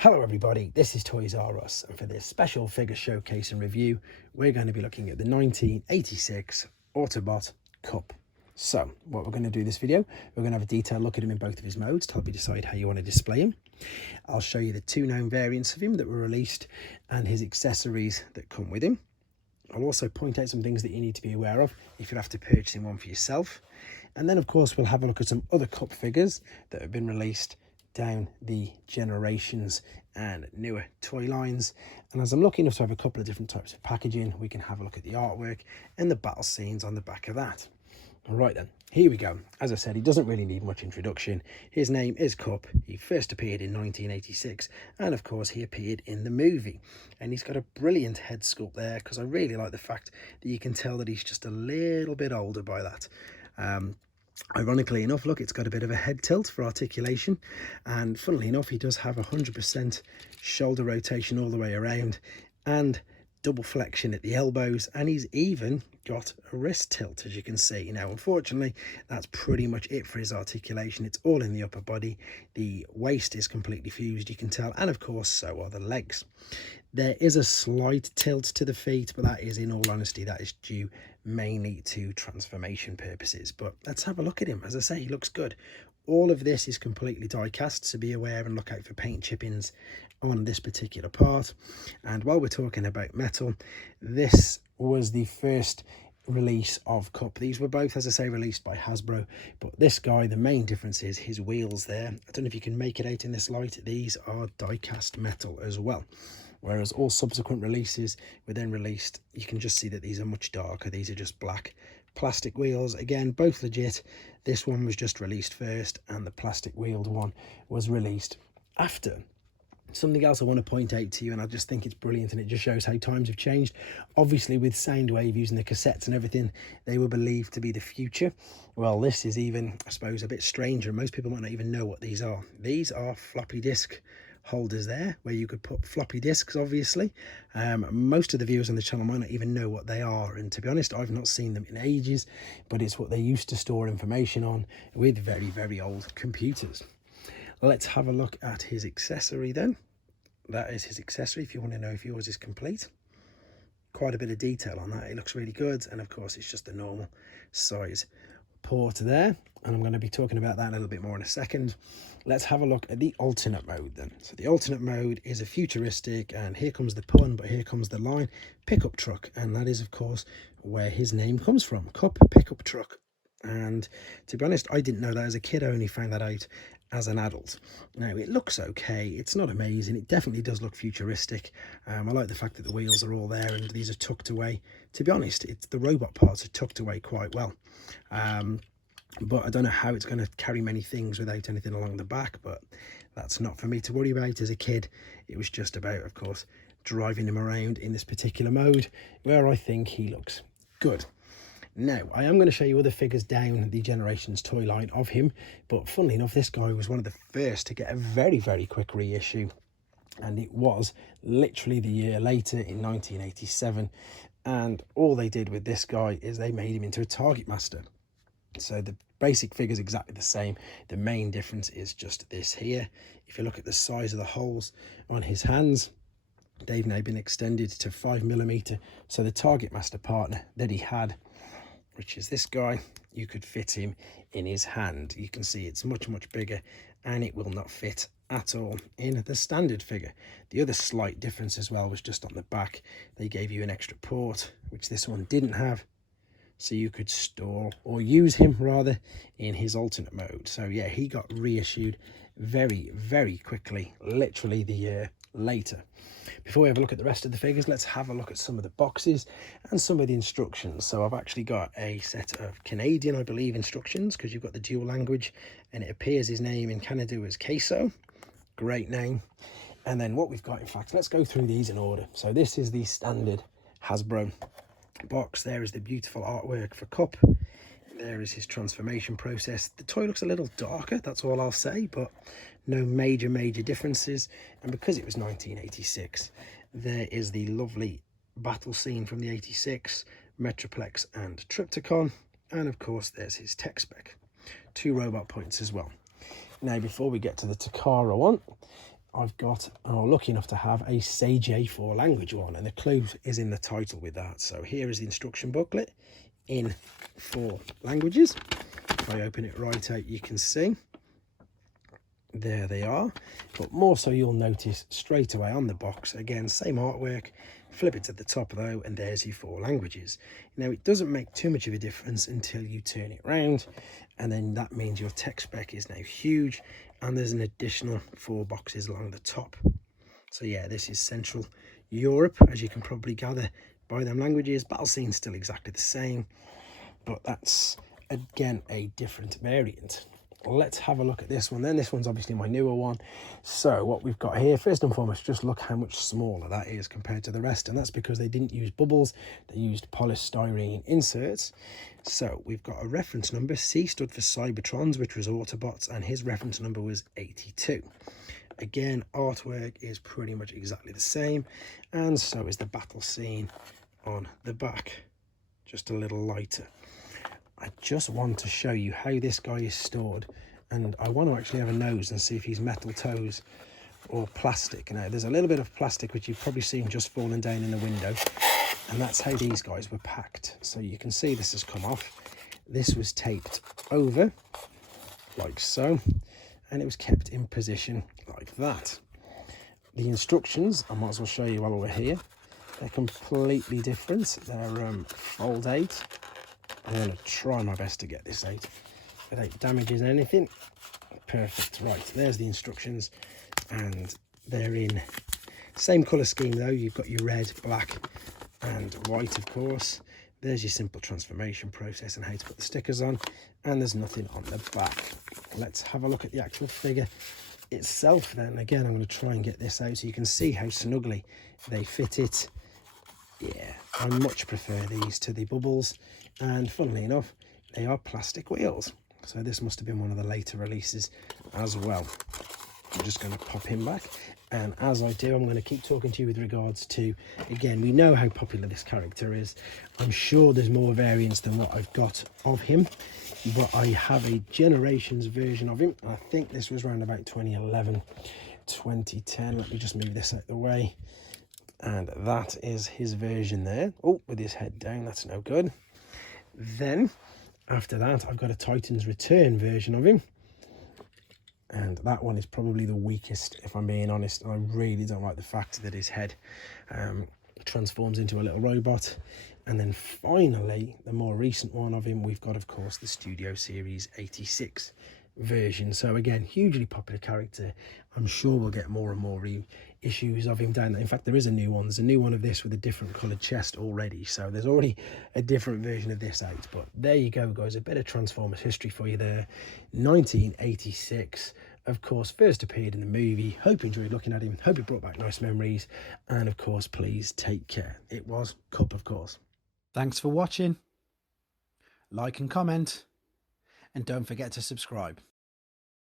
Hello everybody, this is Toys R Us, and for this special figure showcase and review, we're going to be looking at the 1986 Autobot Cup. So, what we're going to do this video, we're going to have a detailed look at him in both of his modes to help you decide how you want to display him. I'll show you the two known variants of him that were released and his accessories that come with him. I'll also point out some things that you need to be aware of if you're after purchasing one for yourself. And then, of course, we'll have a look at some other Cup figures that have been released down the generations and newer toy lines. And as I'm lucky enough to have a couple of different types of packaging, we can have a look at the artwork and the battle scenes on the back of that. All right then, here we go. As I said, he doesn't really need much introduction. His name is Cup. He first appeared in 1986, and of course he appeared in the movie. And he's got a brilliant head sculpt there, because I really like the fact that you can tell that he's just a little bit older by that. Ironically enough, look, it's got a bit of a head tilt for articulation, and funnily enough, he does have 100% shoulder rotation all the way around and double flexion at the elbows, and he's even got a wrist tilt, as you can see. Now, unfortunately, that's pretty much it for his articulation. It's all in the upper body. The waist is completely fused, you can tell, and of course, so are the legs. There is a slight tilt to the feet, but that is, in all honesty, that is due mainly to transformation purposes. But let's have a look at him. As I say, he looks good. All of this is completely die cast, so be aware and look out for paint chippings on this particular part. And while we're talking about metal, this was the first release of Cup. These were both, as I say, released by Hasbro, but this guy, the main difference is his wheels there. I don't know if you can make it out in this light. These are die cast metal as well, whereas all subsequent releases were then released. You can just see that these are much darker. These are just black plastic wheels. Again, both legit. This one was just released first, and the plastic wheeled one was released after. Something else I want to point out to you, and I just think it's brilliant, and it just shows how times have changed. Obviously, with Soundwave using the cassettes and everything, they were believed to be the future. Well, this is even, I suppose, a bit stranger. Most people might not even know what these are. These are floppy disk holders there, where you could put floppy disks, obviously. Most of the viewers on the channel might not even know what they are, and to be honest, I've not seen them in ages, but it's what they used to store information on with very, very old computers. Let's have a look at his accessory then. That is his accessory, if you want to know if yours is complete. Quite a bit of detail on that. It looks really good, and of course it's just a normal size port there, and I'm going to be talking about that a little bit more in a second. Let's have a look at the alternate mode then. So the alternate mode is a futuristic, and here comes the pun, but here comes the line, pickup truck, and that is of course where his name comes from, Cup Pickup Truck. And to be honest, I didn't know that as a kid. I only found that out as an adult. Now, it looks okay. It's not amazing. It definitely does look futuristic. I like the fact that the wheels are all there and these are tucked away. To be honest, the robot parts are tucked away quite well. But I don't know how it's going to carry many things without anything along the back, but that's not for me to worry about. As a kid, it was just about, of course, driving him around in this particular mode, where I think he looks good. Now, I am going to show you other figures down the Generations toy line of him, but funnily enough, this guy was one of the first to get a very, very quick reissue, and it was literally the year later in 1987, and all they did with this guy is they made him into a Target Master. So the basic figure is exactly the same. The main difference is just this here. If you look at the size of the holes on his hands, they've now been extended to 5mm, so the Target Master partner that he had, which is this guy, you could fit him in his hand. You can see it's much, much bigger, and it will not fit at all in the standard figure. The other slight difference as well was just on the back. They gave you an extra port, which this one didn't have, so you could store, or use him rather, in his alternate mode. So yeah, he got reissued very, very quickly, literally the year later. Before we have a look at the rest of the figures, let's have a look at some of the boxes and some of the instructions. So I've actually got a set of Canadian, I believe, instructions, because you've got the dual language, and it appears his name in Canada as Queso. Great name. And then what we've got, in fact, let's go through these in order. So this is the standard Hasbro box. There is the beautiful artwork for Cup. There is his transformation process. The toy looks a little darker, that's all I'll say, but no major differences. And because it was 1986, there is the lovely battle scene from the 86, Metroplex and Triptychon, and of course there's his tech spec. 2 robot points as well. Now, before we get to the Takara one, I've got, lucky enough to have a ceji 4 language one, and the clue is in the title with that. So here is the instruction booklet in 4 languages. If I open it right out, you can see there they are, but more so you'll notice straight away on the box, again, same artwork. Flip it to the top though, and there's your 4 languages. Now it doesn't make too much of a difference until you turn it round, and then that means your text spec is now huge, and there's an additional 4 boxes along the top. So yeah, this is Central Europe, as you can probably gather by them languages. Battle scene's still exactly the same, but that's again a different variant. Let's have a look at this one then. This one's obviously my newer one. So what we've got here, first and foremost, just look how much smaller that is compared to the rest, and that's because they didn't use bubbles, they used polystyrene inserts. So we've got a reference number. C stood for Cybertrons, which was Autobots, and his reference number was 82. Again, artwork is pretty much exactly the same, and so is the battle scene on the back, just a little lighter. I just want to show you how this guy is stored, and I want to actually have a nose and see if he's metal toes or plastic. Now there's a little bit of plastic which you've probably seen just falling down in the window, and that's how these guys were packed. So you can see this has come off. This was taped over like so, and it was kept in position like that. The instructions, I might as well show you while we're here, they're completely different. They're fold out. I'm going to try my best to get this out without damaging anything. Perfect. Right, there's the instructions, and they're in same colour scheme though. You've got your red, black and white, of course. There's your simple transformation process and how to put the stickers on, and there's nothing on the back. Let's have a look at the actual figure itself then. Again, I'm going to try and get this out so you can see how snugly they fit it. Yeah, I much prefer these to the bubbles, and funnily enough, they are plastic wheels. So this must have been one of the later releases as well. I'm just going to pop him back, and as I do, I'm going to keep talking to you with regards to, again, we know how popular this character is. I'm sure there's more variants than what I've got of him, but I have a Generations version of him. I think this was around about 2011, 2010. Let me just move this out of the way. And that is his version there. Oh, with his head down, that's no good. Then, after that, I've got a Titans Return version of him. And that one is probably the weakest, if I'm being honest. I really don't like the fact that his head transforms into a little robot. And then finally, the more recent one of him, we've got, of course, the Studio Series 86 version. So again, hugely popular character. I'm sure we'll get more and more reissues of him down there. In fact, there is a new one. There's a new one of this with a different coloured chest already. So there's already a different version of this out. But there you go, guys. A bit of Transformers history for you there. 1986. Of course, first appeared in the movie. Hope you enjoyed looking at him. Hope it brought back nice memories. And of course, please take care. It was Cup, of course. Thanks for watching. Like and comment. And don't forget to subscribe.